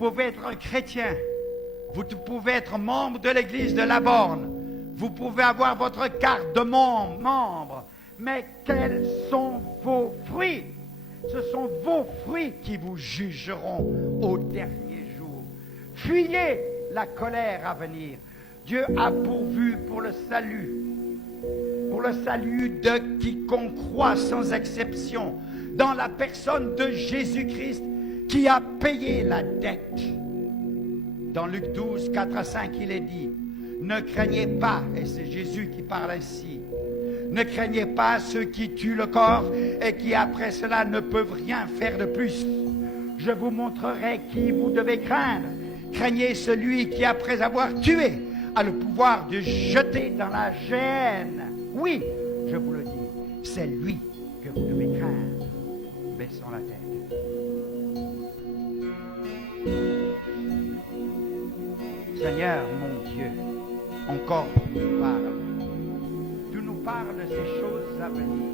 pouvez être un chrétien. Vous pouvez être membre de l'église de la Borne. Vous pouvez avoir votre carte de membre. Mais quels sont vos fruits? Ce sont vos fruits qui vous jugeront au dernier jour. Fuyez la colère à venir. Dieu a pourvu pour le salut de quiconque croit sans exception dans la personne de Jésus-Christ qui a payé la dette. Dans Luc 12, 4 à 5, il est dit, ne craignez pas, et c'est Jésus qui parle ainsi, ne craignez pas ceux qui tuent le corps et qui après cela ne peuvent rien faire de plus. Je vous montrerai qui vous devez craindre. Craignez celui qui après avoir tué a le pouvoir de jeter dans la géhenne. Oui, je vous le dis, c'est lui que vous devez craindre. Baissons la tête. Seigneur, mon Dieu, encore tu nous parles. Tu nous parles de ces choses à venir,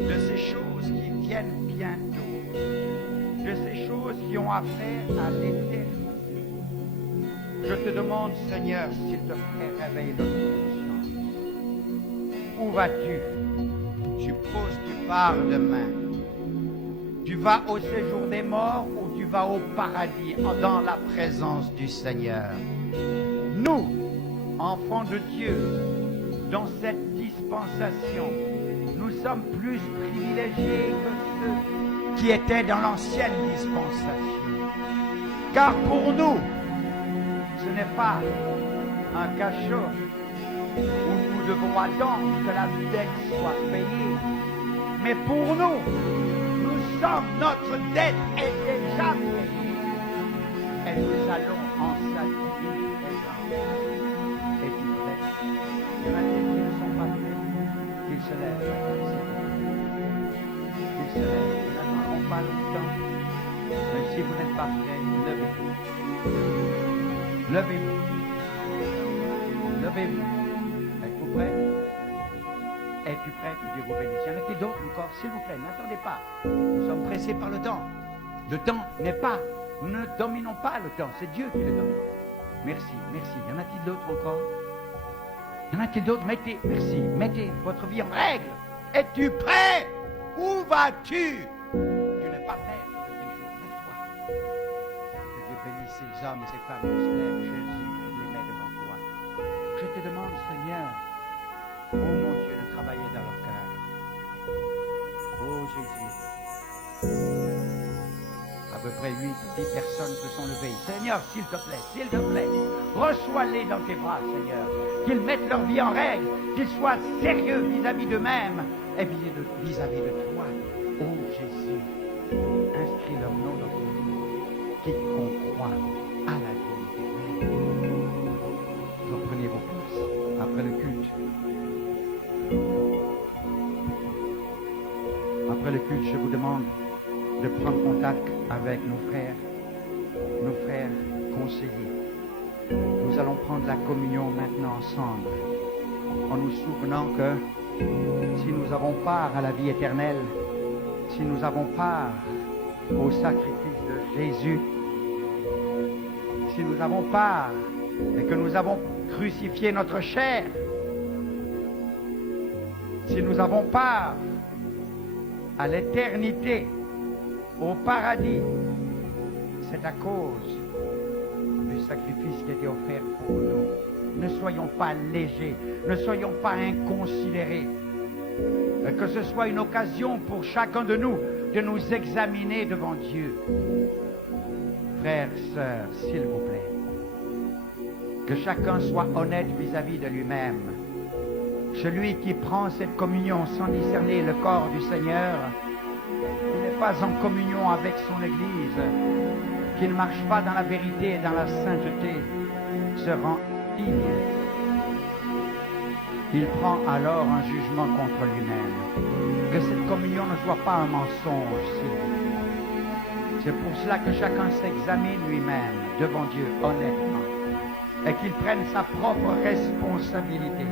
de ces choses qui viennent bientôt, de ces choses qui ont affaire à l'éternité. Je te demande, Seigneur, s'il te plaît, réveille notre conscience. Où vas-tu? Tu poses, tu pars demain. Tu vas au séjour des morts ou tu vas au paradis dans la présence du Seigneur. Nous, enfants de Dieu, dans cette dispensation, nous sommes plus privilégiés que ceux qui étaient dans l'ancienne dispensation. Car pour nous, ce n'est pas un cachot où nous devons attendre que la dette soit payée. Mais pour nous, notre dette est déjà payée. Et nous allons en sa divine présence. Es-tu prêt? Il y en a qui ne sont pas prêts. Qu'ils se lèvent. Qu'ils se lèvent. Nous n'attendrons pas longtemps. Mais si vous n'êtes pas prêts, levez-vous. Levez-vous. Levez-vous. Êtes-vous prêts? Es-tu prêt? Que Dieu vous bénisse. Y en a-t-il d'autres encore? S'il vous plaît, n'attendez pas. Nous sommes pressés par le temps. Le temps n'est pas. Nous ne dominons pas le temps. C'est Dieu qui le domine. Merci, merci. Y en a-t-il d'autres encore? Y en a-t-il d'autres? Mettez votre vie en règle. Es-tu prêt? Où vas-tu? Tu n'es pas prêt pour tes jours. Lève-toi. Que Dieu bénisse ces hommes et ces femmes qui se lèvent. Jésus, je les mets devant toi. Je te demande, Seigneur, oh mon Dieu, de travailler dans leur cœur. Oh Jésus. À peu près 8 ou 10 personnes se sont levées. Seigneur, s'il te plaît, reçois-les dans tes bras, Seigneur. Qu'ils mettent leur vie en règle, qu'ils soient sérieux vis-à-vis d'eux-mêmes et vis-à-vis de toi. Oh Jésus, inscris leur nom dans ton livre, quiconque croit à la vie éternelle. Reprenez vos places après le culte. Après le culte, je vous demande de prendre contact avec nos frères conseillers. Nous allons prendre la communion maintenant ensemble, en nous souvenant que si nous avons part à la vie éternelle, si nous avons part au sacrifice de Jésus, si nous avons part et que nous avons crucifié notre chair, si nous avons part à l'éternité, au paradis, c'est à cause du sacrifice qui a été offert pour nous. Ne soyons pas légers, ne soyons pas inconsidérés. Que ce soit une occasion pour chacun de nous examiner devant Dieu. Frères, sœurs, s'il vous plaît, que chacun soit honnête vis-à-vis de lui-même. Celui qui prend cette communion sans discerner le corps du Seigneur, qui n'est pas en communion avec son Église, qui ne marche pas dans la vérité et dans la sainteté, se rend digne. Il prend alors un jugement contre lui-même. Que cette communion ne soit pas un mensonge, s'il vous plaît. C'est pour cela que chacun s'examine lui-même devant Dieu honnêtement et qu'il prenne sa propre responsabilité.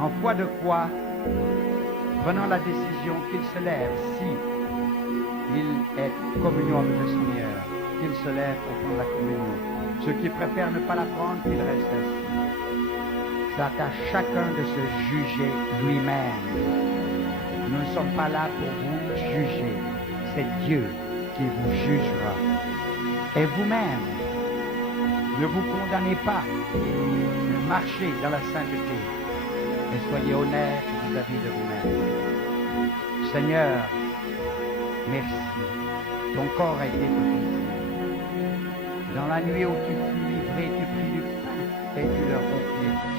En foi de quoi, prenant la décision qu'il se lève si il être communion avec le Seigneur, qu'ils se lèvent pour prendre la communion. Ceux qui préfèrent ne pas la prendre, qu'ils restent assis. C'est à chacun de se juger lui-même. Nous ne sommes pas là pour vous juger. C'est Dieu qui vous jugera. Et vous-même, ne vous condamnez pas. Marchez dans la sainteté et soyez honnête vis-à-vis de vous-même. Seigneur, merci. Ton corps a été brisé. Dans la nuit où tu fus livré, tu pris du pain et tu le rompis.